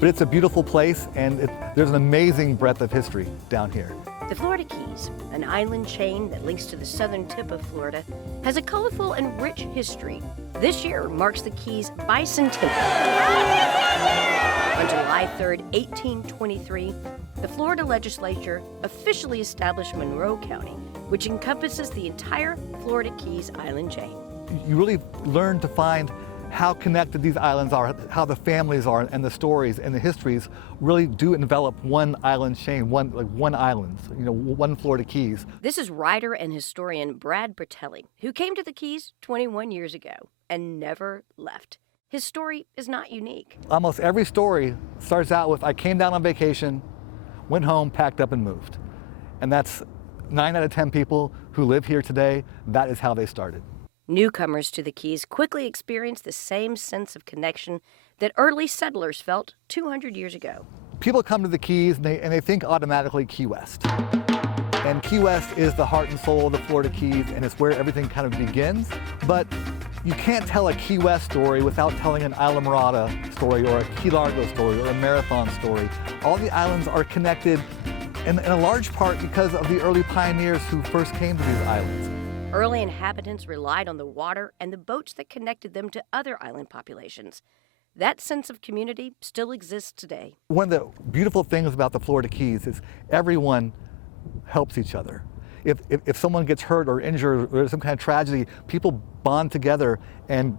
but it's a beautiful place, and there's an amazing breadth of history down here. The Florida Keys, an island chain that links to the southern tip of Florida, has a colorful and rich history. This year marks the Keys' bicentennial. On July 3rd, 1823, the Florida legislature officially established Monroe County, which encompasses the entire Florida Keys island chain. You really learn to find how connected these islands are, how the families are, and the stories and the histories really do envelop one island chain, one island, one Florida Keys. This is writer and historian Brad Bertelli, who came to the Keys 21 years ago and never left. His story is not unique. Almost every story starts out with, I came down on vacation, went home, packed up, and moved. And that's 9 out of 10 people who live here today, that is how they started. Newcomers to the Keys quickly experienced the same sense of connection that early settlers felt 200 years ago. People come to the Keys and they think automatically Key West. And Key West is the heart and soul of the Florida Keys, and it's where everything kind of begins. But you can't tell a Key West story without telling an Islamorada story or a Key Largo story or a Marathon story. All the islands are connected in a large part because of the early pioneers who first came to these islands. Early inhabitants relied on the water and the boats that connected them to other island populations. That sense of community still exists today. One of the beautiful things about the Florida Keys is everyone helps each other. If someone gets hurt or injured or there's some kind of tragedy, people bond together and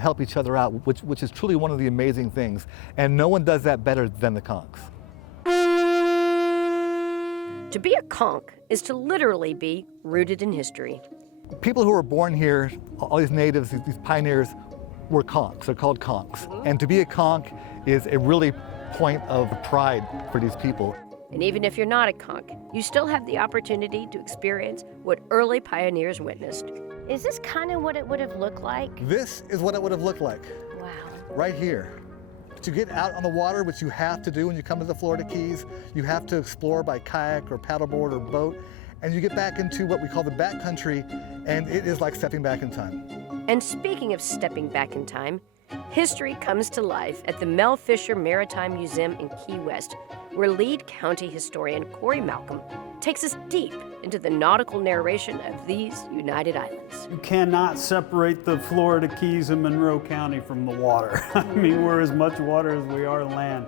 help each other out, which is truly one of the amazing things. And no one does that better than the conchs. To be a conch is to literally be rooted in history. People who were born here, all these natives, these pioneers, were conchs. They're called conchs. And to be a conch is a really point of pride for these people. And even if you're not a conch, you still have the opportunity to experience what early pioneers witnessed. Is this kind of what it would have looked like? This is what it would have looked like. Wow. Right here. To get out on the water, which you have to do when you come to the Florida Keys, you have to explore by kayak or paddleboard or boat, and you get back into what we call the backcountry, and it is like stepping back in time. And speaking of stepping back in time, history comes to life at the Mel Fisher Maritime Museum in Key West, where lead county historian Corey Malcolm takes us deep into the nautical narration of these United Islands. You cannot separate the Florida Keys and Monroe County from the water. I mean, we're as much water as we are land.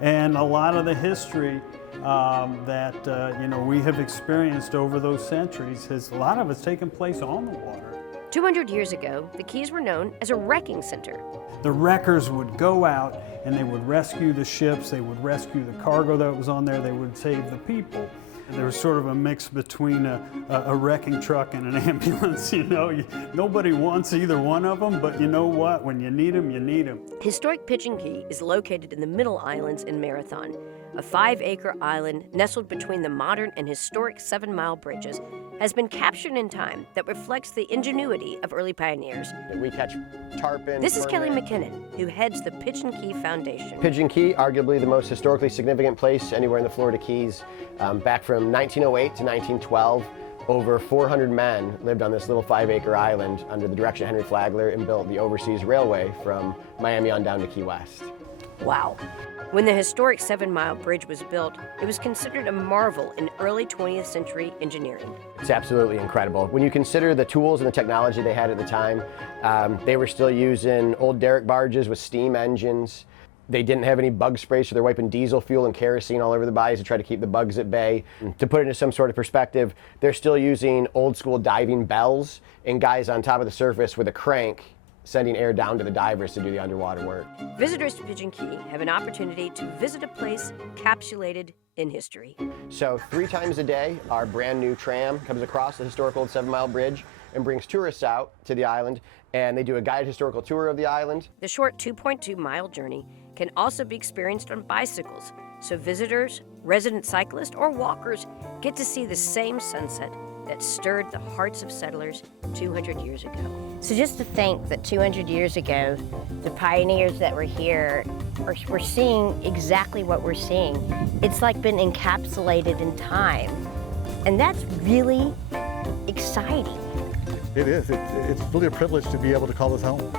And a lot of the history that we have experienced over those centuries, a lot of it's taken place on the water. 200 years ago, the Keys were known as a wrecking center. The wreckers would go out and they would rescue the ships, they would rescue the cargo that was on there, they would save the people. And there was sort of a mix between a wrecking truck and an ambulance, Nobody wants either one of them, but you know what? When you need them, you need them. Historic Pigeon Key is located in the Middle Islands in Marathon, a 5-acre island nestled between the modern and historic 7-mile bridges, has been captured in time that reflects the ingenuity of early pioneers. We catch tarpon. This is Kelly McKinnon, who heads the Pigeon Key Foundation. Pigeon Key, arguably the most historically significant place anywhere in the Florida Keys. Back from 1908 to 1912, over 400 men lived on this little 5-acre island under the direction of Henry Flagler and built the overseas railway from Miami on down to Key West. Wow. When the historic 7-mile bridge was built, it was considered a marvel in early 20th century engineering. It's absolutely incredible. When you consider the tools and the technology they had at the time, they were still using old derrick barges with steam engines. They didn't have any bug spray, so they're wiping diesel fuel and kerosene all over the bodies to try to keep the bugs at bay. To put it into some sort of perspective, they're still using old school diving bells and guys on top of the surface with a crank sending air down to the divers to do the underwater work. Visitors to Pigeon Key have an opportunity to visit a place encapsulated in history. So 3 times a day, our brand new tram comes across the historic old 7-mile bridge and brings tourists out to the island, and they do a guided historical tour of the island. The short 2.2-mile journey can also be experienced on bicycles, so visitors, resident cyclists, or walkers get to see the same sunset that stirred the hearts of settlers 200 years ago. So just to think that 200 years ago, the pioneers that were here were seeing exactly what we're seeing. It's like been encapsulated in time. And that's really exciting. It is. It's really a privilege to be able to call this home.